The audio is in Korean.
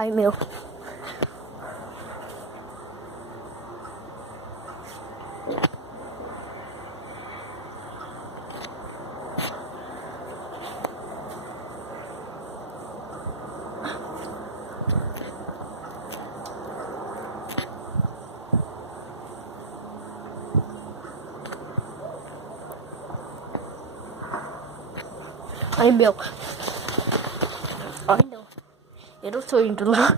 Ai meu. Ai meu. Ai não. Eu não sou indo lá.